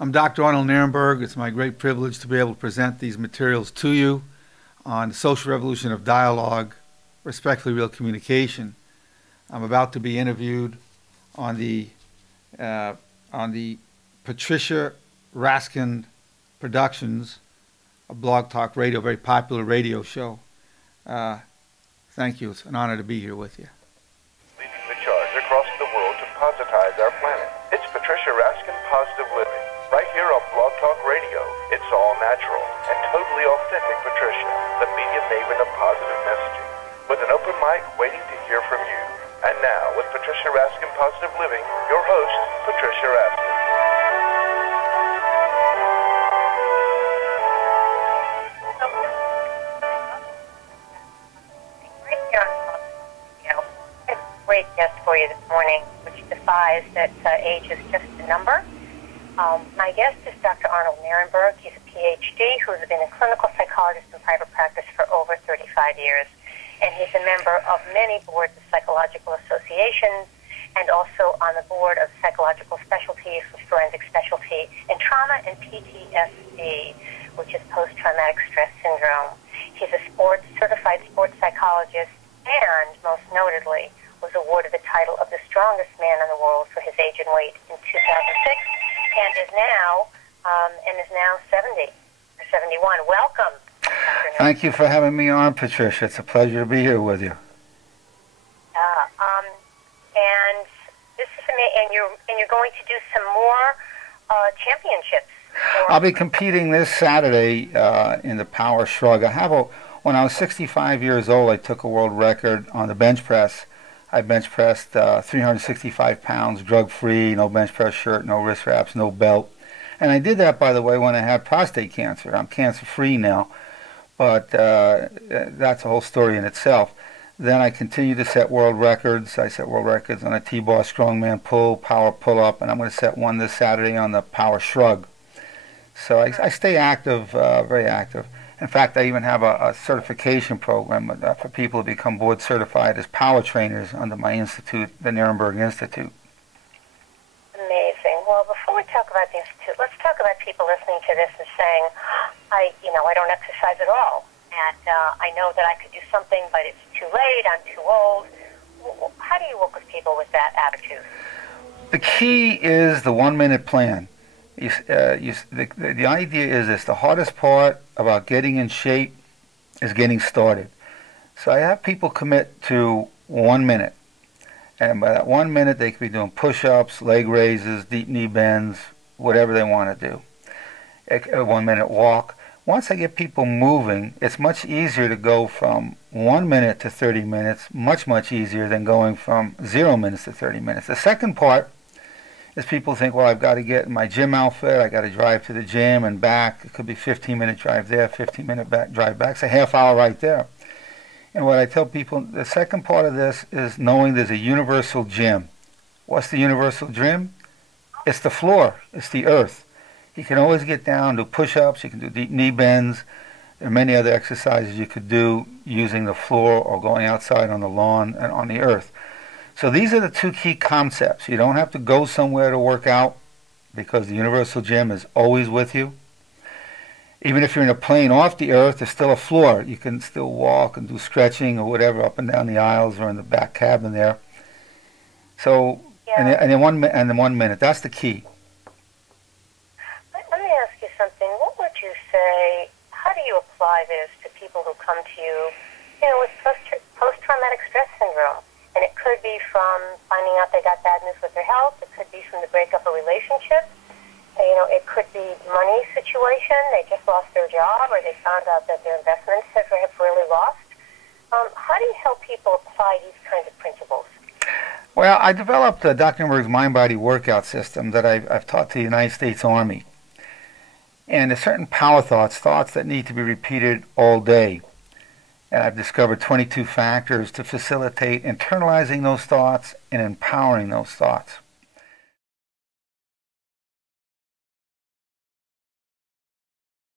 I'm Dr. Arnold Nerenberg. It's my great privilege to be able to present these materials to you on the social revolution of dialogue, respectfully real communication. I'm about to be interviewed on the Patricia Raskin Productions, a blog talk radio, very popular radio show. Thank you. It's an honor to be here with you. Leading the charge across the world to positize our planet. It's Patricia Raskin Positive Living. Right here on Blog Talk Radio. It's all natural and totally authentic Patricia, the media maven of positive messaging, with an open mic waiting to hear from you. And now, with Patricia Raskin Positive Living, your host, Patricia Raskin. Great guest for you this morning, which defies that age is just a number. My guest is Dr. Arnold Nerenberg. He's a PhD who's been a clinical psychologist in private practice for over 35 years. And he's a member of many boards of psychological associations and also on the board of psychological specialties with forensic specialty in trauma and PTSD, which is post-traumatic stress syndrome. He's a certified sports psychologist and, most notably, was awarded the title of the strongest man in the world for his age and weight in 2006, and is now 70 or 71. Welcome. Thank you for having me on, Patricia. It's a pleasure to be here with you. And this is and you're going to do some more championships. I'll be competing this Saturday in the power shrug. When I was 65 years old, I took a world record on the bench press. I bench pressed 365 pounds, drug-free, no bench press shirt, no wrist wraps, no belt. And I did that, by the way, when I had prostate cancer. I'm cancer-free now, but that's a whole story in itself. Then I continued to set world records. I set world records on a T-bar strongman pull, power pull-up, and I'm going to set one this Saturday on the power shrug. So I stay active, very active. In fact, I even have a certification program for people to become board certified as power trainers under my institute, the Nerenberg Institute. Amazing. Well, before we talk about the institute, let's talk about people listening to this and saying, I don't exercise at all, and I know that I could do something, but it's too late. I'm too old. How do you work with people with that attitude? The key is the 1-minute plan. The idea is this: the hardest part about getting in shape is getting started. So I have people commit to 1 minute, and by that 1 minute they could be doing push-ups, leg raises, deep knee bends, whatever they want to do. A 1 minute walk. Once I get people moving, it's much easier to go from 1 minute to 30 minutes, much easier than going from 0 minutes to 30 minutes. The second part is people think, well, I've got to get in my gym outfit, I got to drive to the gym and back. It could be 15-minute drive there, 15-minute drive back. It's a half hour right there. And what I tell people, the second part of this is knowing there's a universal gym. What's the universal gym? It's the floor. It's the earth. You can always get down, do push-ups, you can do deep knee bends. There are many other exercises you could do using the floor or going outside on the lawn and on the earth. So these are the two key concepts. You don't have to go somewhere to work out because the universal gym is always with you. Even if you're in a plane off the earth, there's still a floor. You can still walk and do stretching or whatever up and down the aisles or in the back cabin there. So, yeah. and in 1 minute, that's the key. Let me ask you something. What would you say, how do you apply this to people who come to you, with post-traumatic stress syndrome? And it could be from finding out they got bad news with their health. It could be from the breakup of a relationship. It could be money situation. They just lost their job, or they found out that their investments have really lost. How do you help people apply these kinds of principles? Well, I developed Dr. Nerenberg's mind-body workout system that I've taught to the United States Army. And there's certain power thoughts that need to be repeated all day. And I've discovered 22 factors to facilitate internalizing those thoughts and empowering those thoughts.